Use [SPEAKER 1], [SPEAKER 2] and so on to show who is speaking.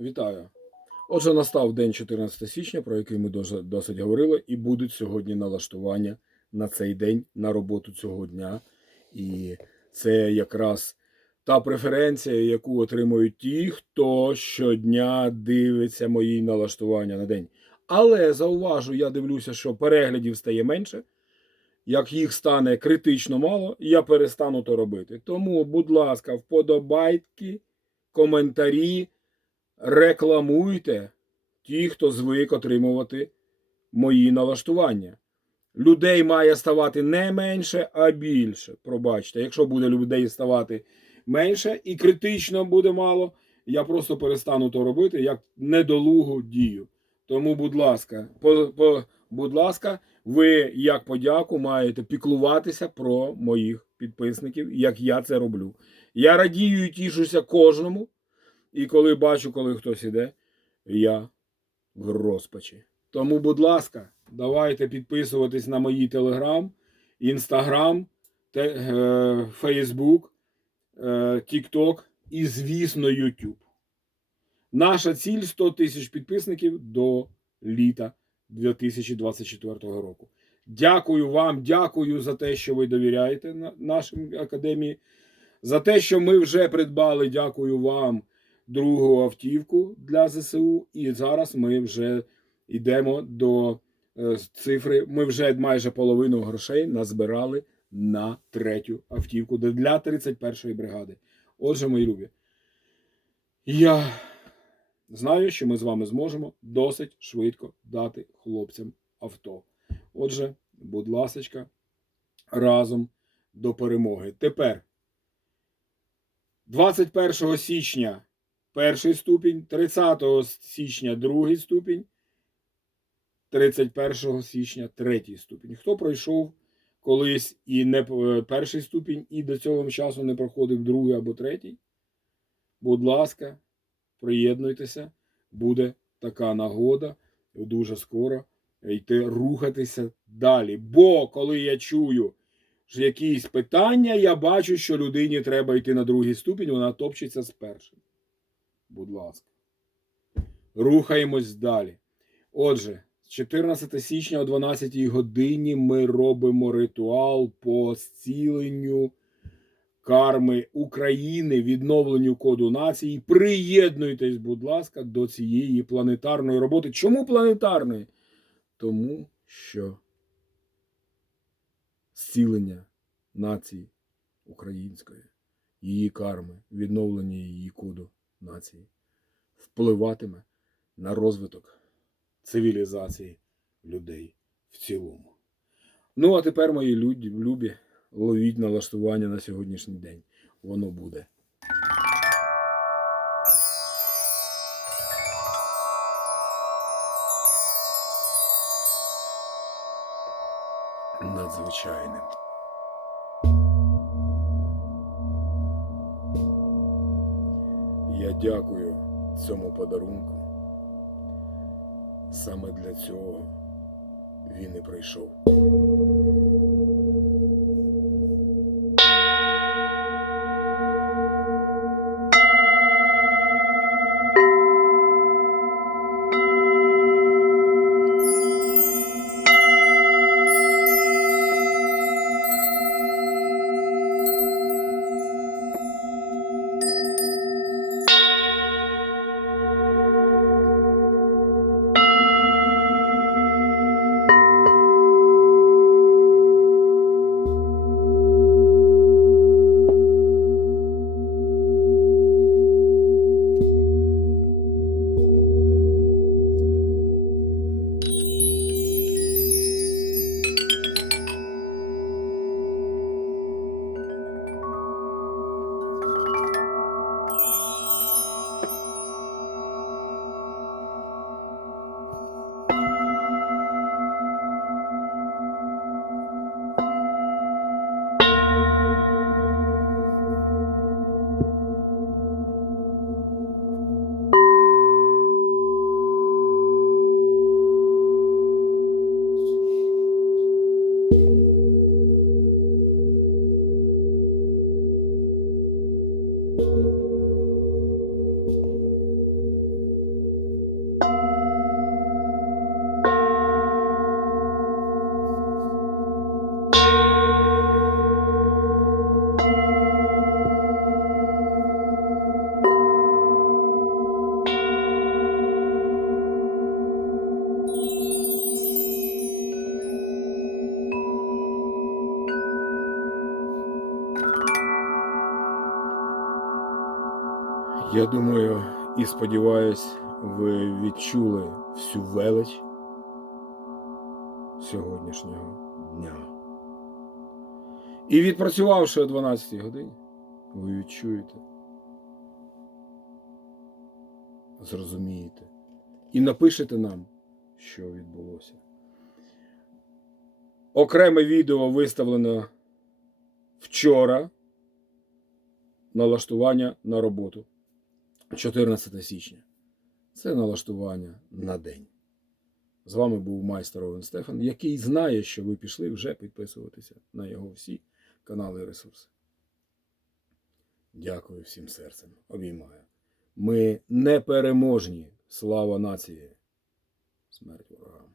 [SPEAKER 1] Вітаю. Отже, настав день 14 січня, про який ми досить говорили, і будуть сьогодні налаштування на цей день, на роботу цього дня. І це якраз та преференція, яку отримують ті, хто щодня дивиться мої налаштування на день. Але зауважу, я дивлюся, що переглядів стає менше. Як їх стане критично мало, я перестану то робити. Тому, будь ласка, вподобайки, коментарі рекламуйте ті, хто звик отримувати мої налаштування. Людей має ставати не менше, а більше. Пробачте, якщо буде людей ставати менше і критично буде мало, я просто перестану то робити як недолугу дію. Тому, будь ласка, по, по, будь ласка, ви як подяку маєте піклуватися про моїх підписників, як я це роблю. Я радію і тішуся кожному. І коли бачу, коли хтось іде, я в розпачі. Тому, будь ласка, давайте підписуватись на мої телеграм, інстаграм, Фейсбук, Тікток і, звісно, Ютуб. Наша ціль 100 тисяч підписників до літа 2024 року. Дякую вам, дякую за те, що ви довіряєте на- нашій академії. За те, що ми вже придбали, дякую вам другу автівку для ЗСУ. І зараз ми вже йдемо до е, цифри. Ми вже майже половину грошей назбирали на третю автівку для 31-ї бригади. Отже, мої любі, я знаю, що ми з вами зможемо досить швидко дати хлопцям авто. Отже, будь ласочка, разом до перемоги. Тепер 21 січня перший ступінь, 30 січня другий ступінь, 31 січня третій ступінь. Хто пройшов колись і не перший ступінь, і до цього часу не проходив другий або третій, будь ласка, приєднуйтеся, буде така нагода дуже скоро йти рухатися далі. Бо коли я чую якісь питання, я бачу, що людині треба йти на другий ступінь, вона топчеться з першим. Будь ласка. Рухаємось далі. Отже, з 14 січня о 12 годині ми робимо ритуал по зціленню карми України, відновленню коду нації. Приєднуйтесь, будь ласка, до цієї планетарної роботи. Чому планетарної? Тому що зцілення нації української, її карми, відновлення її коду нації впливатиме на розвиток цивілізації людей в цілому. Ну, а тепер, мої люди, любі, ловіть налаштування на сьогоднішній день. Воно буде. Надзвичайним. Я дякую цьому подарунку. Саме для цього він і прийшов. Я думаю і сподіваюсь, ви відчули всю велич сьогоднішнього дня. І відпрацювавши о 12 годині, ви відчуєте, зрозумієте і напишете нам, що відбулося. Окреме відео виставлено вчора налаштування на роботу 14 січня. Це налаштування на день. З вами був майстер Овен Стефан, який знає, що ви пішли вже підписуватися на його всі канали і ресурси. Дякую всім серцем. Обіймаю. Ми непереможні. Слава нації. Смерть ворогам.